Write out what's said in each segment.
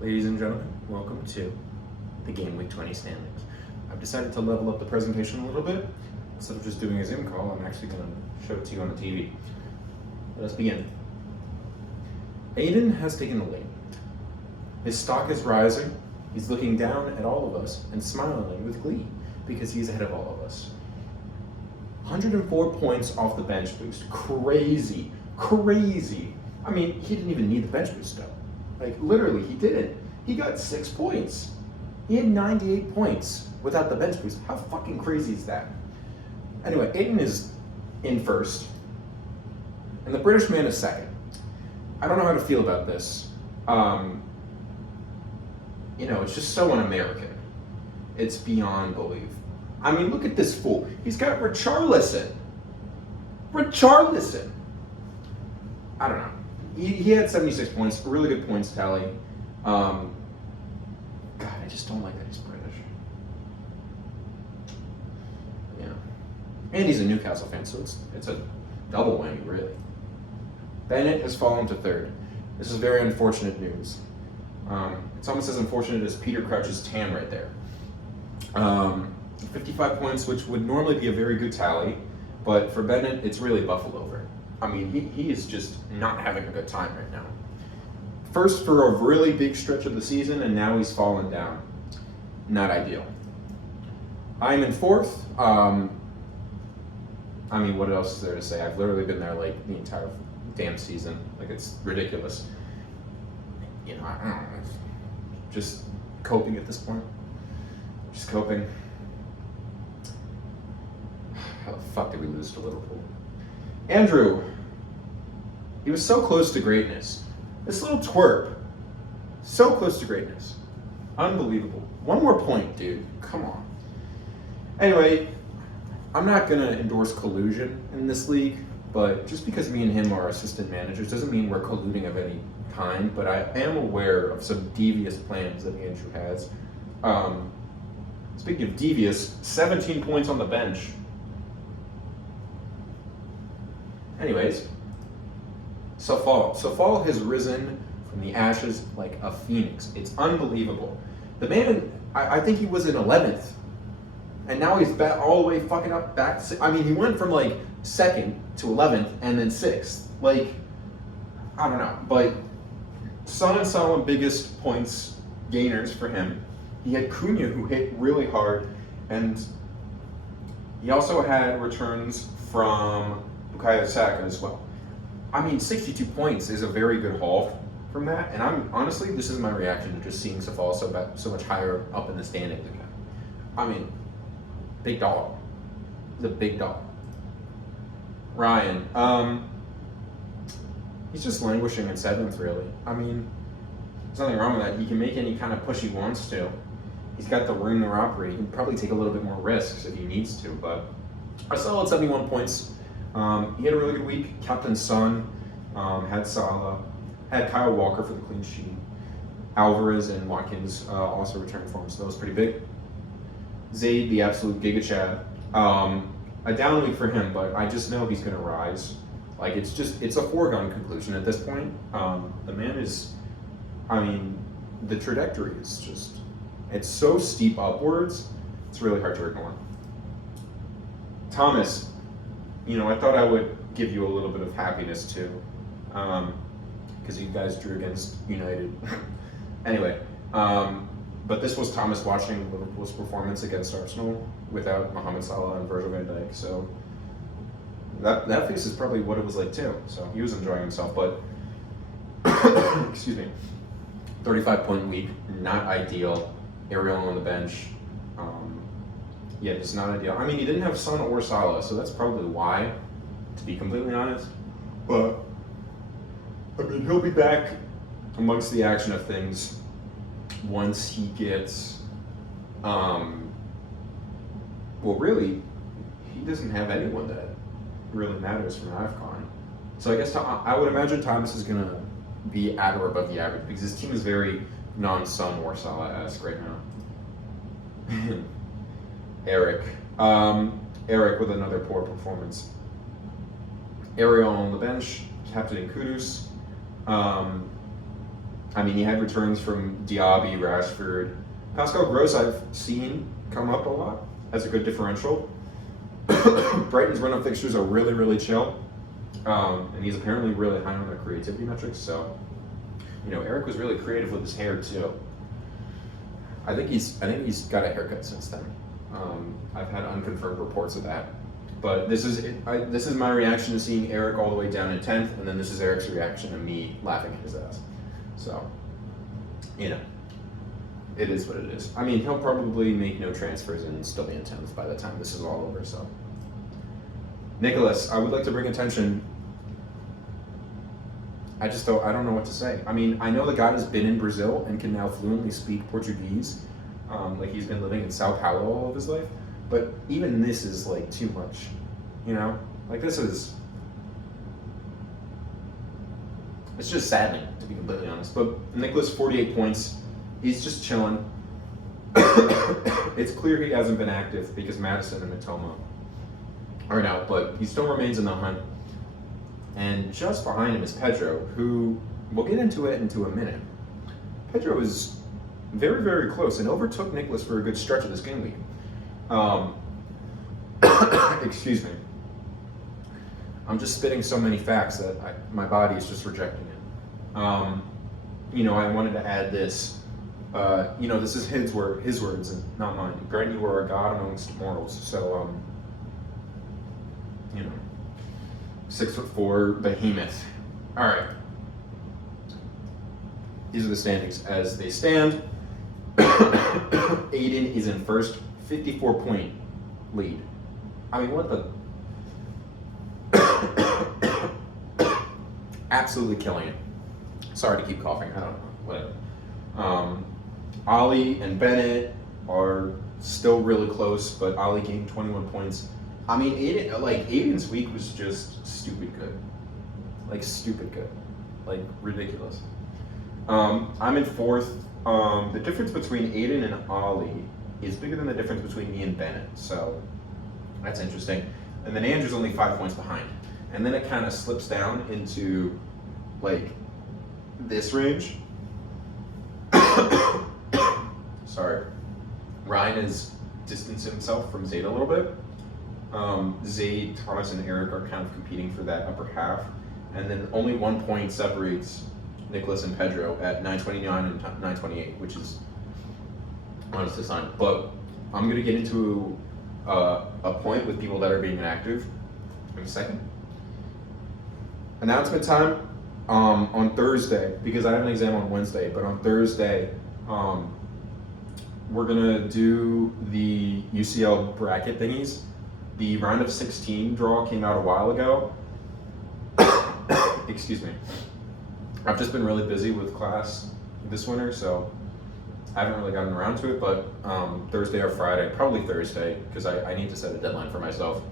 Ladies and gentlemen, welcome to the Gameweek 20 standings. I've decided to level up the presentation a little bit. Instead of just doing a Zoom call, I'm actually going to show it to you on the TV. Let's begin. Aiden has taken the lead. His stock is rising. He's looking down at all of us and smiling with glee because he's ahead of all of us. 104 points off the bench boost. Crazy. I mean, he didn't even need the bench boost though. Like, literally, he didn't. He got 6 points. He had 98 points without the bench boost. How fucking crazy is that? Anyway, Aiden is in first, and the British man is second. I don't know how to feel about this. It's just so un-American. It's beyond belief. I mean, look at this fool. He's got Richarlison. I don't know. He had 76 points, really good points tally. God, I just don't like that he's British. Yeah. And he's a Newcastle fan, so it's a double whammy, really. Bennett has fallen to third. This is very unfortunate news. It's almost as unfortunate as Peter Crouch's tan right there. 55 points, which would normally be a very good tally, but for Bennett, it's really Buffalo over. I mean, he is just not having a good time right now. First for a really big stretch of the season, and now he's fallen down. Not ideal. I'm in fourth. I mean, what else is there to say? I've literally been there like the entire damn season. Like, it's ridiculous. I don't know. Just coping at this point. Just coping. How the fuck did we lose to Liverpool? Andrew, he was so close to greatness. This little twerp, so close to greatness. Unbelievable. One more point, dude. Come on. Anyway, I'm not going to endorse collusion in this league, but just because me and him are assistant managers doesn't mean we're colluding of any kind, but I am aware of some devious plans that Andrew has. Speaking of devious, 17 points on the bench. Anyways, Safal has risen from the ashes like a phoenix. It's unbelievable. The man, I think he was in 11th, and now he's back all the way fucking up back. I mean, he went from like 2nd to 11th and then 6th. Like, I don't know. But Son and Salah, biggest points gainers for him. He had Cunha, who hit really hard, and he also had returns from Bukayo Saka as well. I mean, 62 points is a very good haul from that, and I'm honestly, this is my reaction to just seeing Safal so much higher up in the standings again. I mean, big dog. The big dog. Ryan, he's just languishing in 7th, really. I mean, there's nothing wrong with that. He can make any kind of push he wants to. He's got the room to operate. He can probably take a little bit more risks if he needs to, but a solid 71 points. He had a really good week. Captain Son had Salah, had Kyle Walker for the clean sheet. Alvarez and Watkins also returned for him, so that was pretty big. Zayd, the absolute Giga Chad. A down week for him, but I just know he's going to rise. Like, it's a foregone conclusion at this point. The man is, I mean, the trajectory is just, it's so steep upwards, it's really hard to ignore. Thomas, I thought I would give you a little bit of happiness too, because you guys drew against United. Anyway, but this was Thomas watching Liverpool's performance against Arsenal without Mohamed Salah and Virgil van Dijk, so that face is probably what it was like too. So he was enjoying himself, but excuse me, 35-point week, not ideal. Ariel on the bench. Yeah, just not ideal. I mean, he didn't have Son or Salah, so that's probably why, to be completely honest. But, I mean, he'll be back amongst the action of things once he gets, well, really, he doesn't have anyone that really matters from AFCON. So I guess I would imagine Thomas is going to be at or above the average because his team is very non-Son or Salah-esque right now. Eric with another poor performance. Ariel on the bench, captain in Kudus. I I mean, he had returns from Diaby, Rashford. Pascal Gross I've seen come up a lot as a good differential. Brighton's run-up fixtures are really, really chill. And he's apparently really high on their creativity metrics, so Eric was really creative with his hair too. I think he's got a haircut since then. I've had unconfirmed reports of that. But this is my reaction to seeing Eric all the way down in 10th, and then this is Eric's reaction to me laughing at his ass. So, it is what it is. I mean, he'll probably make no transfers and still be in 10th by the time this is all over, so. Nicholas, I would like to bring attention. I don't know what to say. I mean, I know the guy has been in Brazil and can now fluently speak Portuguese. Like he's been living in Sao Paulo all of his life. But even this is like too much, Like this is, it's just saddening to be completely honest. But Nicholas, 48 points, he's just chilling. It's clear he hasn't been active because Madison and Matoma are out, but he still remains in the hunt. And just behind him is Pedro, who we'll get into it into a minute. Pedro is very, very close and overtook Nicholas for a good stretch of this game week. Excuse me. I'm just spitting so many facts that my body is just rejecting it. I wanted to add this. This is his words and not mine. Grant, you are a god amongst mortals. So, 6'4" behemoth. All right. These are the standings as they stand. Aiden is in first, 54-point lead. I mean, what the? Absolutely killing it. Sorry to keep coughing. I don't know. Whatever. Ollie and Bennett are still really close, but Ollie gained 21 points. I mean, Aiden's week was just stupid good. Like, stupid good. Like, ridiculous. I'm in fourth. The difference between Aiden and Ollie is bigger than the difference between me and Bennett, so that's interesting. And then Andrew's only 5 points behind. And then it kind of slips down into, like, this range. Sorry. Ryan has distanced himself from Zayd a little bit. Zayd, Thomas, and Eric are kind of competing for that upper half. And then only 1 point separates Nicholas and Pedro at 929 and 928, which is honestly fine. But I'm going to get into a point with people that are being inactive in a second. Announcement time on Thursday, because I have an exam on Wednesday, but on Thursday, we're going to do the UCL bracket thingies. The round of 16 draw came out a while ago. Excuse me. I've just been really busy with class this winter, so I haven't really gotten around to it, but Thursday or Friday, probably Thursday, because I need to set a deadline for myself.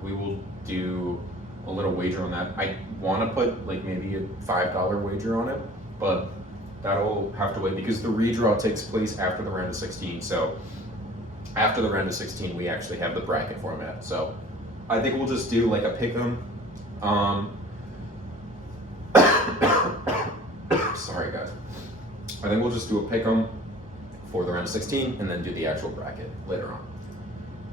We will do a little wager on that. I want to put like maybe a $5 wager on it, but that'll have to wait because the redraw takes place after the round of 16. So after the round of 16, we actually have the bracket format. So I think we'll just do like a pick'em. Sorry guys. I think we'll just do a pick'em for the round of 16 and then do the actual bracket later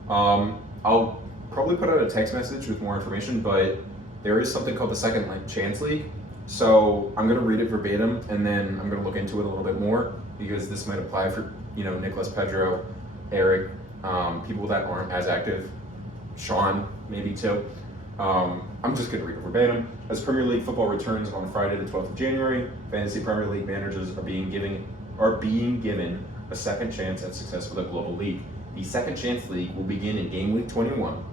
on. I'll probably put out a text message with more information, but there is something called the Second Chance League. So I'm going to read it verbatim and then I'm going to look into it a little bit more because this might apply for, Nicholas, Pedro, Eric, people that aren't as active, Sean, maybe too. I'm just going to read it verbatim. As Premier League football returns on Friday, the 12th of January, fantasy Premier League managers are being given a second chance at success with a global league. The Second Chance League will begin in Gameweek 21,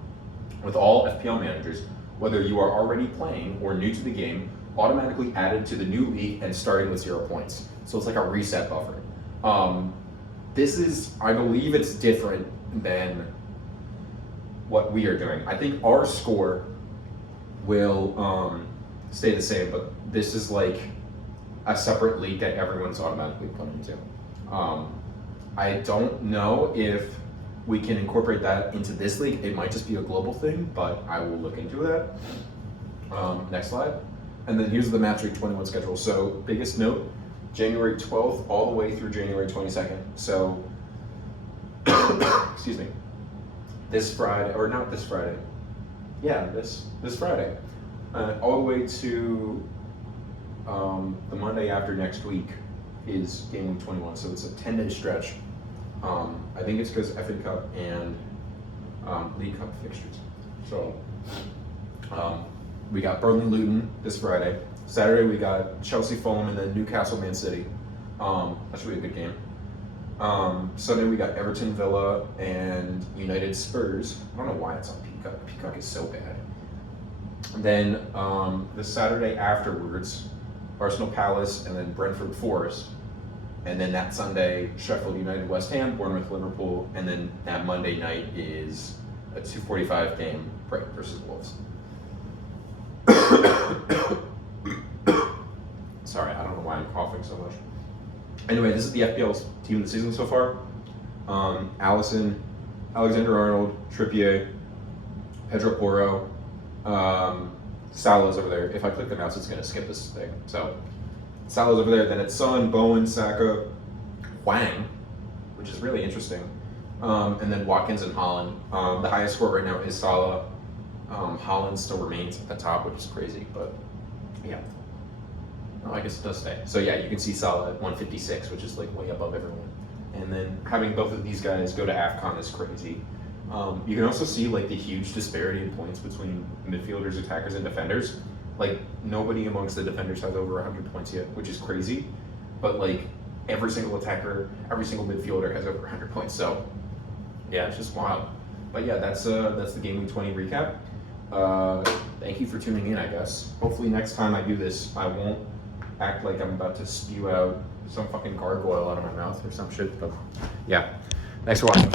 with all FPL managers, whether you are already playing or new to the game, automatically added to the new league and starting with 0 points. So it's like a reset buffer. This is, I believe it's different than what we are doing. I think our score will stay the same, but this is like a separate league that everyone's automatically put into. I don't know if we can incorporate that into this league. It might just be a global thing, but I will look into that. Next slide. And then here's the Match Week 21 schedule. So biggest note, January 12th all the way through January 22nd. So, excuse me, this Friday, or not this Friday, yeah, this Friday, all the way to the Monday after next week is Game Week 21. So it's a 10-day stretch. I think it's because FA Cup and League Cup fixtures. So we got Burnley Luton this Friday. Saturday we got Chelsea Fulham and then Newcastle Man City. That should be a good game. Sunday we got Everton Villa and United Spurs. I don't know why it's on Peacock. Peacock is so bad. And then the Saturday afterwards, Arsenal Palace and then Brentford Forest. And then that Sunday, Sheffield United West Ham, Bournemouth Liverpool, and then that Monday night is a 2:45 game, Brighton versus Wolves. Sorry, I don't know why I'm coughing so much. Anyway, this is the FPL's team of the season so far. Allison, Alexander-Arnold, Trippier, Pedro Porro, Salah's over there. If I click the mouse, it's going to skip this thing. So Salah's over there. Then it's Son, Bowen, Saka, Hwang, which is really interesting. And then Watkins and Haaland. The highest score right now is Salah. Haaland still remains at the top, which is crazy, but yeah. Oh, I guess it does stay. So yeah, you can see Salah at 156, which is like way above everyone. And then having both of these guys go to AFCON is crazy. You can also see like the huge disparity in points between midfielders, attackers, and defenders. Like nobody amongst the defenders has over 100 points yet, which is crazy. But like every single attacker, every single midfielder has over 100 points. So yeah, it's just wild. But yeah, that's the Game Week 20 recap. Thank you for tuning in, I guess. Hopefully next time I do this, I won't act like I'm about to spew out some fucking gargoyle out of my mouth or some shit. But yeah, thanks for watching.